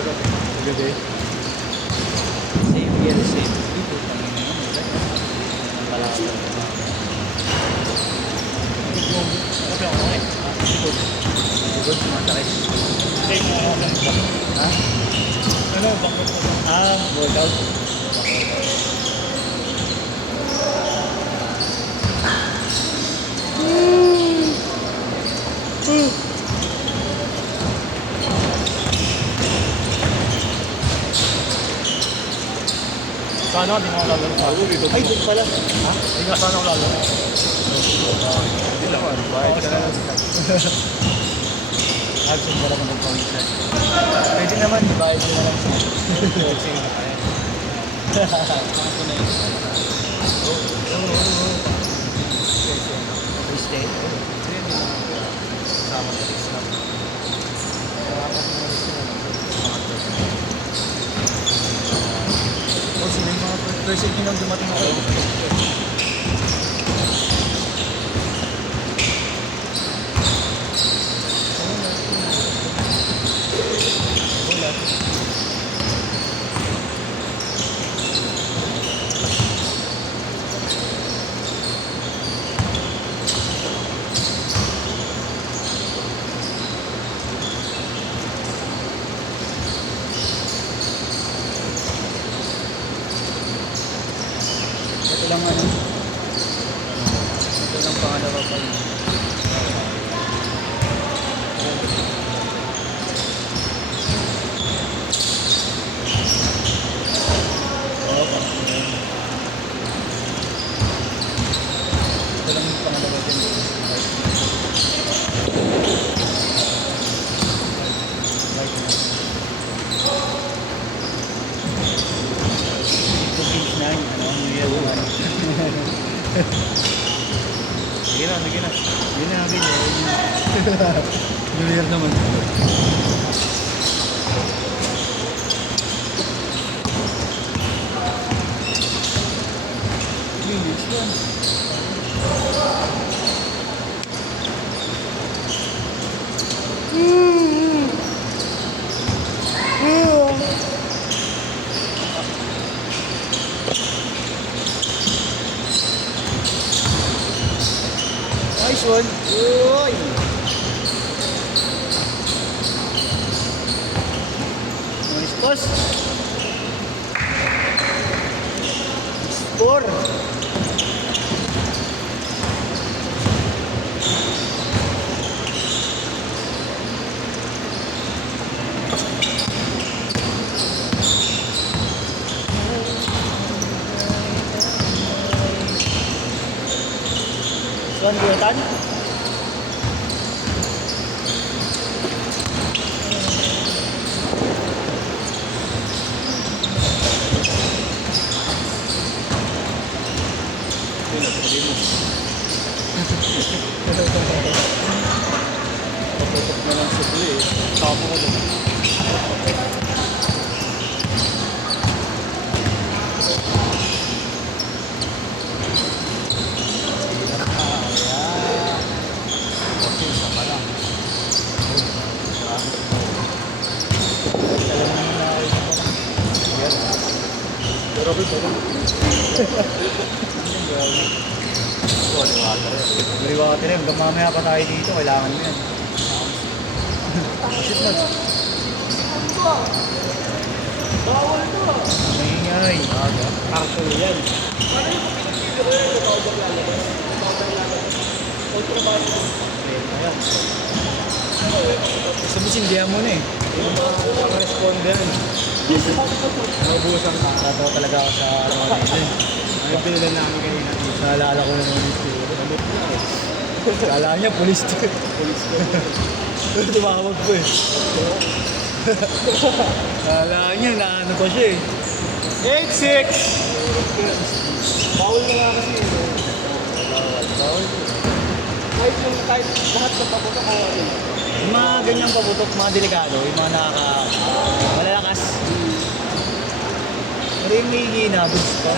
Gabi. Same year, same people. Ang kalakal. Okay ako eh. Bukod, sumasakit. Okay mo ako lang. Ha? Ano, bakit ko ba? Workout. Sana di mo ako lalaro sa ako dito. Ay, doon pala. Ha? Hindi nga sana ako lalaro. Hindi naman. Bakit ka naman sikat? Absent mo lang ng concert. Pwede naman, bayad mo na lang siya. Boxing na tayo. Ako na yun. First day? Sama na rin snap. O sila yung mga first aid nang dumating ako. Ito lang ano. Ito lang pangalawa pa yun. Oo, ito lang yung pangalawa dyan. Ito page 9, ano, New Year naman. Sige na, sige na. Yun na, ganyan. New Year naman. Linis yan. Nice one. Uy! Nice toss. Score. Swan Buetan. Paputok na lang sa play eh. Tapo ko lang. Okay, isa pa lang. Pero ako ito. Baliwate rin. Hanggang mamaya pa tayo dito. Kailangan mo yan. Shit na. Bawal to. Maingay. Actually yan. Paano yung pinipili ko yun? Bawal lalabas. Bawal lalabas. Ultraviolence. Ayan. Gusto mo sindihan mo na eh. Yung mga responde yan. Naubusan ka. Natawa talaga ako sa mga yun. Ay, pinilan namin kanina. Naalala ko na naman yung siguro. Kala niya, police to. Police ko. Tumawag ko eh. Kala niya, naano pa siya eh. 8-6! Bawal na nga kasi. Bawal. Kahit lahat ng paputok ko. Yung mga ganyang pabutok, mga delikado, yung mga malalakas. Pero yung may ginabos pa.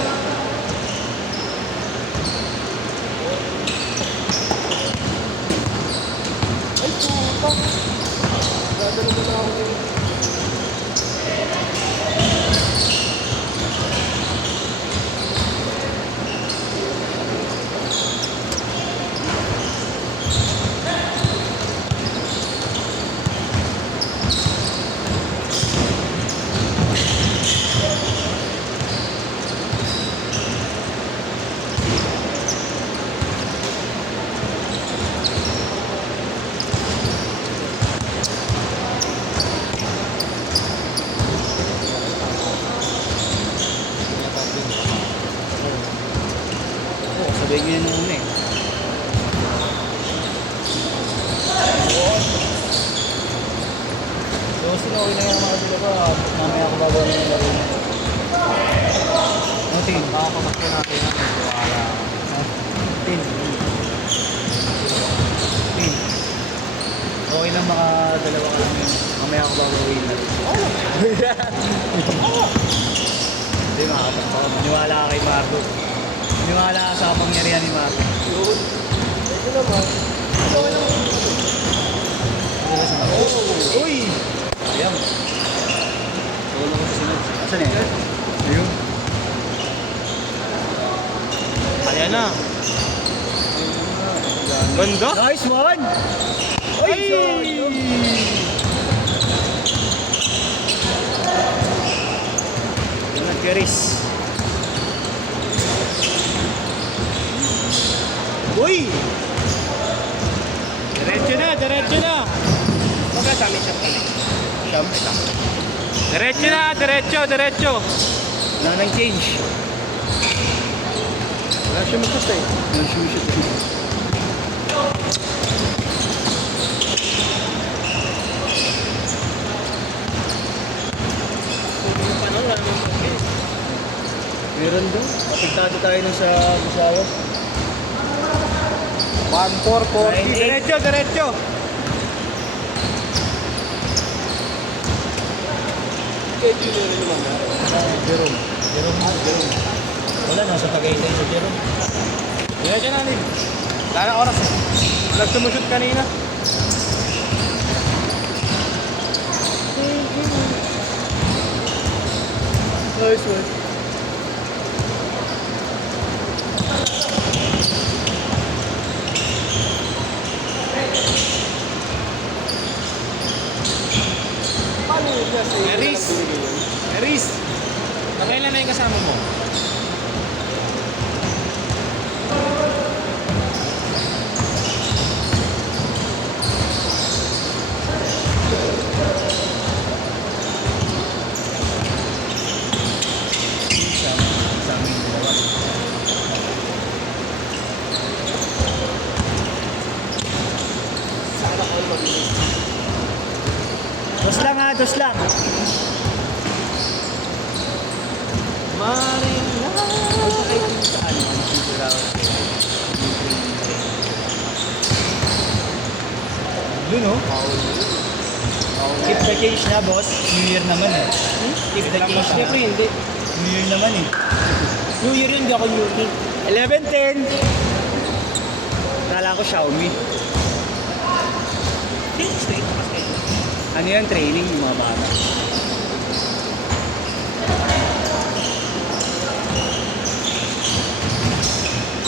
Ay, puta! Gagano mo na ako. Bigyan nyo na una eh. So, sino okay na yung mga dila ko? Mamaya ako babawin yung laro na. Ano, Tin? Makakamakya natin yan. Wala. Tin. Tin. Okay lang makadalawa ka lang yun. Mamaya ako babawin yung laro. Hindi, makakatakpa ka. Maniwala ka kay Marco. Maniwala ka sa kapangyarihan ni Marco. Yun. Ito naman. Ito naman. Uy! Ayan. Tulong ko sa sunod. Asan eh? Ayun. Ayan na. Ganda. Nice one! Ay! Nag-garis. Uy! Diretso na, diretso na. Baga sa amin siya pala. Siyempre lang. Diretso na, diretso, diretso. Wala nang change. Wala siya magkasta eh. Wala shoot. Paano, wala naman pagkil. Meron doon. Apektado tayo nun sa Busawas. 1-4-40. Diretso, diretso. Kaya Junior naman na. Jerome. Jerome. Wala, nasa Tagaytay sa Jerome. Diretso na, Lib. Wala na oras eh. Nagsumushoot kanina. Nice one. Paano yun siya sa Eris. Eris. Nakailan na yung kasama mo? Sa amin dalawa. Sana ko mabilis. Dos lang ha, dos lang. Maring Saan? Doon oh. Keep the cage na boss. New Year naman eh. Keep the cage na. Siyempre hindi. New Year naman eh. New Year yun, hindi ako New Year. 11:10. Kala ko Xiaomi. Straight pa kasi. Ano yan? Training yung mga bata.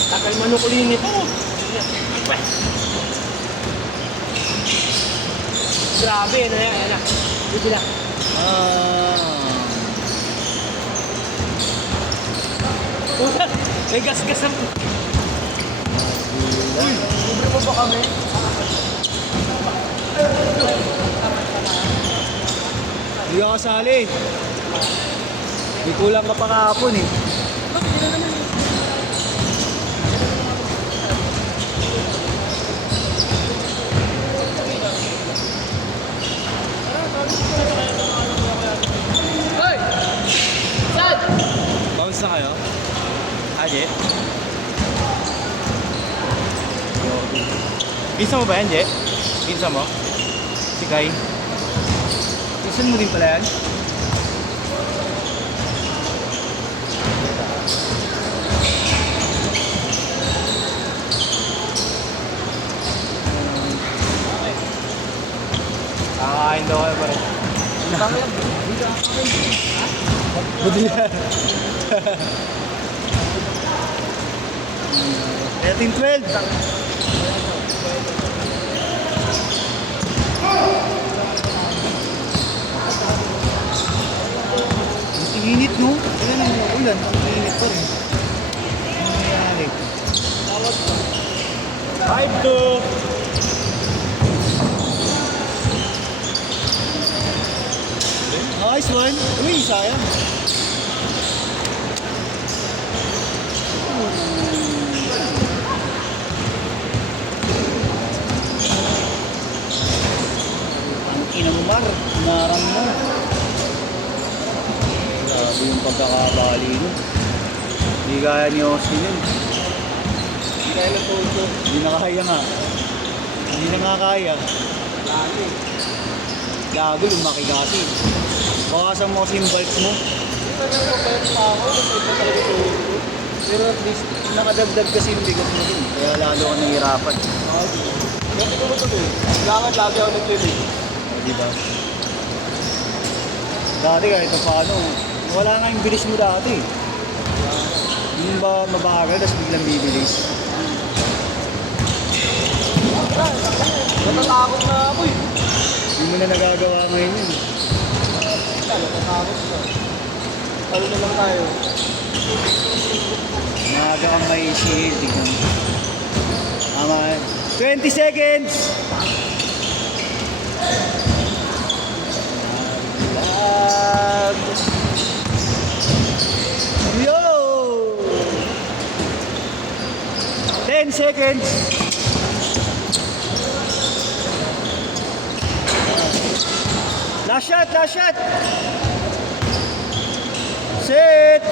Takay manukulin nito. Grabe, ano yan, yan na. Dito na. Puta, may gas-gas ang... Uy! Libre mo ba kami? Hindi ka kasali. May kulang ka pa kahapon eh. Hoy! Sad! Bounce na kayo? Aje? Bisa mo ba yan, Je? Bisa mo? Si Kai? Gusto mo din pala yan? Kakain daw kayo pa rin. Buti yan. 13-12. Ang init no? Kailan ang ulan? Ang init pa rin. Ano nangyayari? 5-2! Nice one. Uy, sayang. Hindi kaya ni Austin yun. Hindi kaya ng todo. Hindi na kaya nga. Hindi na nga kaya. Lagi. Gago, lumaki kasi. Bawasan mo kasi yung bulk mo. Hindi pa rin mabait pa ako. Nasay pa talaga todo ko. Pero at least, nakadagdag kasi yung bigat mo din. Kaya lalo ka nahihirapan. Lagi. Dati ko ito eh. Kailangan lagi ako nag-clinic. Di ba? Dati kahit pa paano, wala nga yung bilis mo dati. Yung ba mabagal, tapos biglang bibilis. Natatakot na ako eh. Hindi mo na nagagawa ngayon yun. Natatakot na. Talo na lang tayo. Maaga kang may shield, tignan mo. Tama yan. 20 seconds! Lag! Yo! 10 seconds! Last shot! Last shot! Set!